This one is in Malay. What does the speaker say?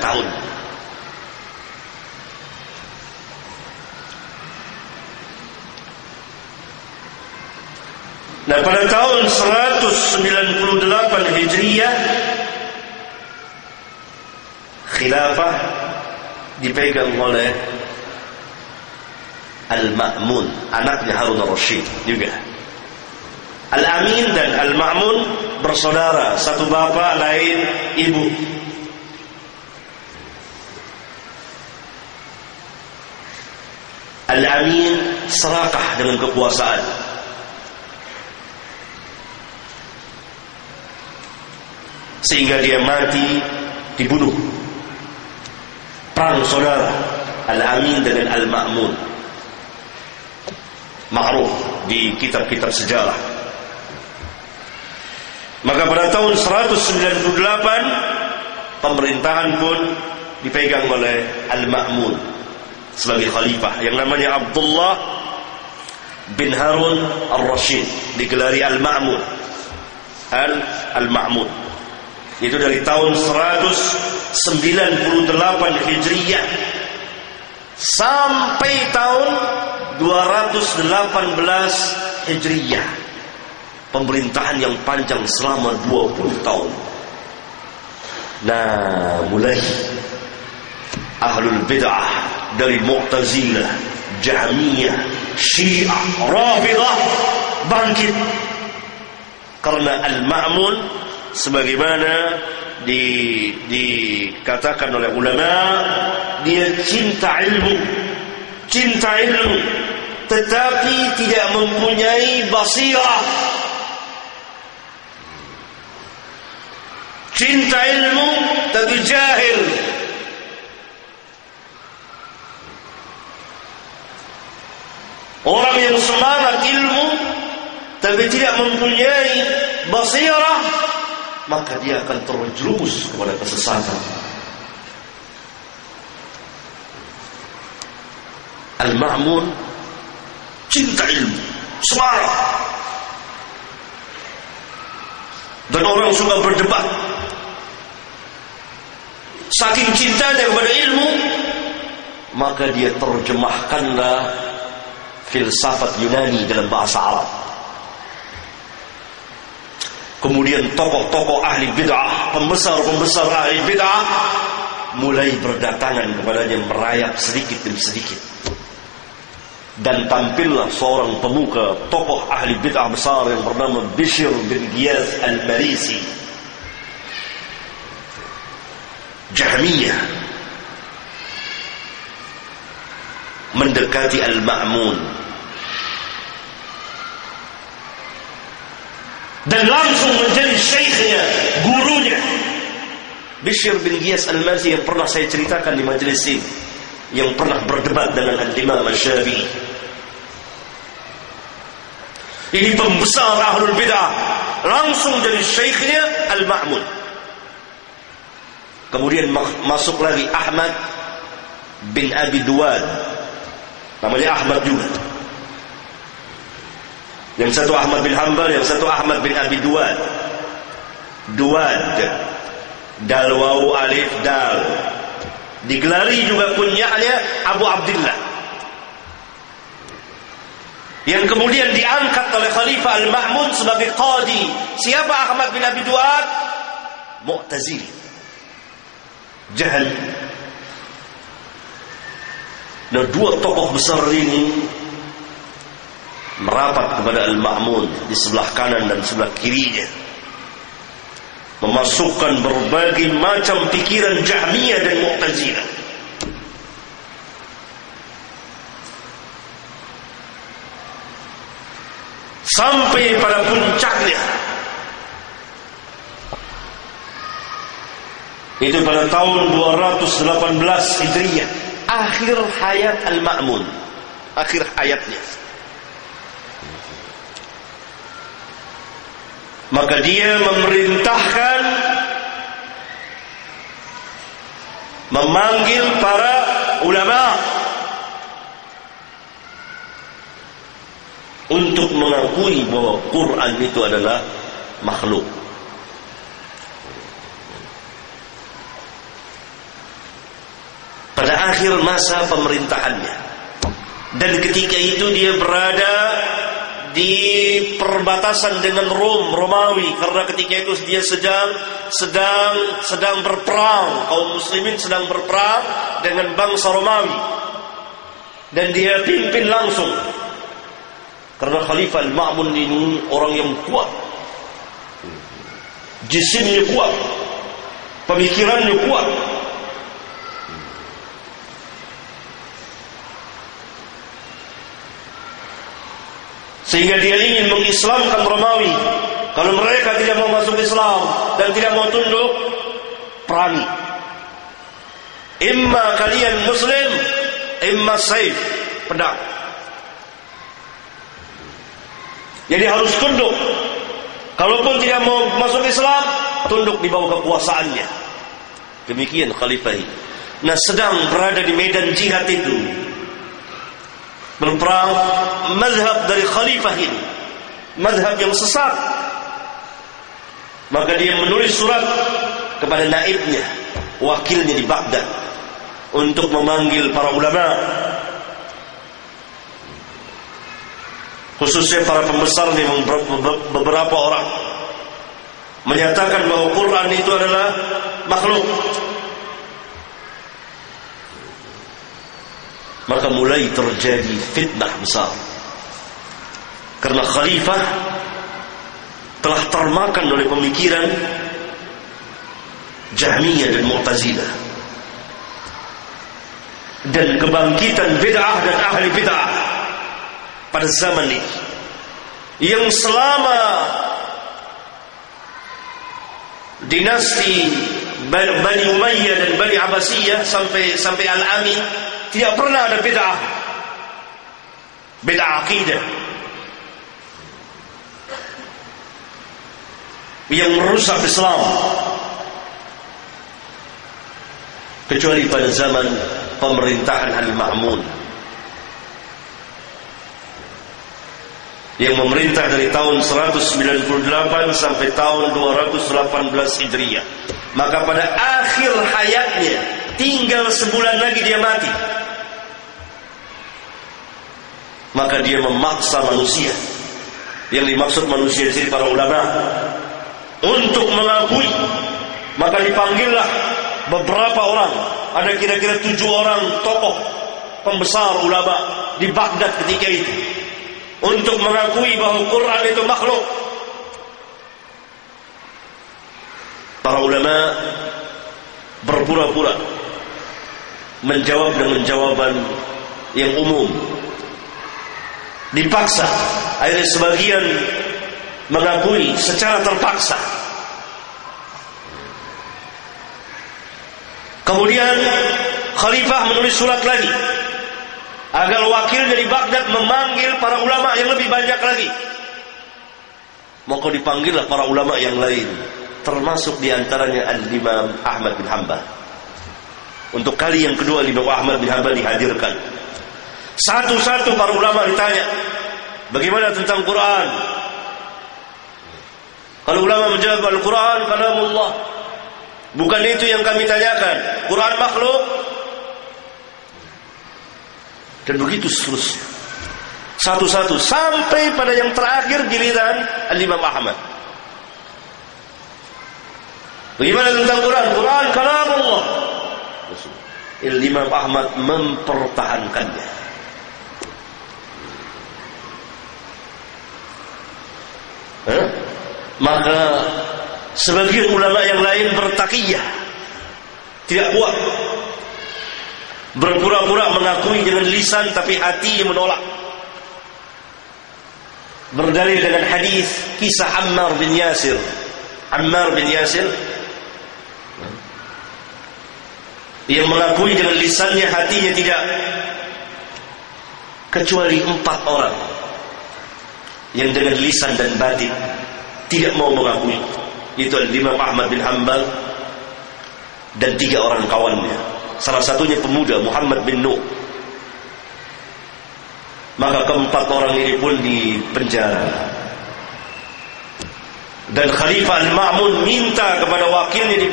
tahun. Nah, pada tahun 198 Hijriah, khilafah dipegang oleh Al-Ma'mun, anaknya Harun al-Rasyid juga. Al-Amin dan Al-Ma'mun bersaudara, satu bapak lain ibu. Al-Amin serakah dengan kekuasaan. Sehingga dia mati dibunuh. Perang saudara Al-Amin dengan Al-Ma'mun, ma'ruf di kitab-kitab sejarah. Maka pada tahun 198 pemerintahan pun dipegang oleh Al-Ma'mun sebagai khalifah, yang namanya Abdullah bin Harun al-Rasyid, digelari Al-Ma'mun. Al-Ma'mun itu dari tahun 198 Hijriah sampai tahun 218 Hijriah. Pemerintahan yang panjang selama 20 tahun. Nah, mulai ahlul bid'ah dari Mu'tazilah, Jahmiyah, Syiah, Rafidah bangkit karena Al-Ma'mun, sebagaimana dikatakan oleh ulama, dia cinta ilmu, tetapi tidak mempunyai basirah. Cinta ilmu tapi jahil. Orang yang semangat ilmu tapi tidak mempunyai basirah, maka dia akan terjerumus kepada kesesatan. Al-Ma'mun cinta ilmu, semangat, dan orang suka berdebat. Saking cintanya kepada ilmu, maka dia terjemahkanlah filsafat Yunani dalam bahasa Arab. Kemudian tokoh-tokoh ahli bid'ah, pembesar-pembesar ahli bid'ah mulai berdatangan kepadanya, merayap sedikit demi sedikit. Dan tampillah seorang pemuka, tokoh ahli bid'ah besar yang bernama Bishr bin Ghiyath al-Marisi, Jahmiyah, mendekati Al-Ma'mun dan langsung menjadi syekhnya, gurunya. Bishr bin Ghiyath al-Marisi yang pernah saya ceritakan di majelis ini, yang pernah berdebat dengan Al-Imam Asy-Syafi'i. Ini pembesar ahlul bid'ah, langsung jadi syekhnya Al-Ma'mun. Kemudian masuk lagi Ahmad bin Abi Duwad, namanya Ahmad juga. Yang satu Ahmad bin Hanbal, yang satu Ahmad bin Abi Duwad. Duwad, dal waw alif dal. Digelari juga kunyahnya Abu Abdullah, yang kemudian diangkat oleh Khalifah Al-Ma'mun sebagai qadi. Siapa Ahmad bin Abi Duwad? Mu'tazili, jahil. Nah, dua tokoh besar ini merapat kepada Al-Ma'mun di sebelah kanan dan sebelah kirinya, memasukkan berbagai macam pikiran Jahmiyah dan Mu'tazilah. Sampai pada puncaknya itu pada tahun 218 Hijriah, akhir hayat Al-Ma'mun, akhir hayatnya. Maka dia memerintahkan memanggil para ulama untuk mengakui bahwa Quran itu adalah makhluk. akhir masa pemerintahannya. Dan ketika itu dia berada di perbatasan dengan Romawi, karena ketika itu dia sedang berperang, kaum muslimin sedang berperang dengan bangsa Romawi, dan dia pimpin langsung. Karena Khalifah Al-Ma'mun ini orang yang kuat, jisimnya kuat, pemikirannya kuat. Sehingga dia ingin mengislamkan Romawi. Kalau mereka tidak mau masuk Islam dan tidak mau tunduk, perangi. Imma kalian muslim, imma saif, pedang. Jadi harus tunduk. Kalaupun tidak mau masuk Islam, tunduk di bawah kekuasaannya. Demikian khalifah ini. Nah, sedang berada di medan jihad itu, berperang, mazhab dari khalifah ini, mazhab yang sesat. Maka dia menulis surat kepada naibnya, wakilnya di Baghdad, untuk memanggil para ulama, khususnya para pembesarnya, beberapa orang, menyatakan bahwa Quran itu adalah makhluk. Maka mulai terjadi fitnah besar, karena khalifah telah termakan oleh pemikiran Jahmiyah dan Mu'tazilah, dan kebangkitan bid'ah dan ahli bid'ah pada zaman ini, yang selama dinasti Bani Umayyah dan Bani Abbasiyah sampai Al-Amin, tidak pernah ada bid'ah akidah yang merusak Islam, kecuali pada zaman pemerintahan Al-Ma'mun, yang memerintah dari tahun 198 sampai tahun 218 Hijriah. Maka pada akhir hayatnya, tinggal sebulan lagi dia mati, maka dia memaksa manusia, yang dimaksud manusia di sini para ulama, untuk mengakui. Maka dipanggillah beberapa orang, ada kira-kira 7 orang tokoh pembesar ulama di Baghdad ketika itu, untuk mengakui bahwa Quran itu makhluk. Para ulama berpura-pura menjawab dengan jawaban yang umum, dipaksa. Akhirnya sebagian mengakui secara terpaksa. Kemudian khalifah menulis surat lagi agar wakil dari Baghdad memanggil para ulama yang lebih banyak lagi. Maka dipanggillah para ulama yang lain, termasuk diantaranya Al-Imam Ahmad bin Hanbal. Untuk kali yang kedua Imam Ahmad bin Hanbal dihadirkan. Satu-satu para ulama ditanya, bagaimana tentang Quran? Kalau ulama menjawab, Al-Quran kalamullah. Bukan itu yang kami tanyakan, Quran makhluk. Dan begitu seterusnya, satu-satu sampai pada yang terakhir giliran Al-Imam Ahmad. Bagaimana tentang Quran? Quran kalamullah. Imam Ahmad mempertahankannya. Maka sebagian ulama yang lain bertakiyah, tidak kuat, berpura-pura mengakui dengan lisan tapi hati menolak. Berdalil dengan hadis kisah Ammar bin Yasir. Ammar bin Yasir yang mengakui dengan lisannya, hatinya tidak, kecuali 4 orang yang dengan lisan dan batin tidak mau mengakui. Itu Imam Ahmad bin Hanbal dan 3 orang kawannya. Salah satunya pemuda Muhammad bin Nuh. Maka ke-4 orang ini pun dipenjara. Dan Khalifah Al-Ma'mun minta kepada wakilnya di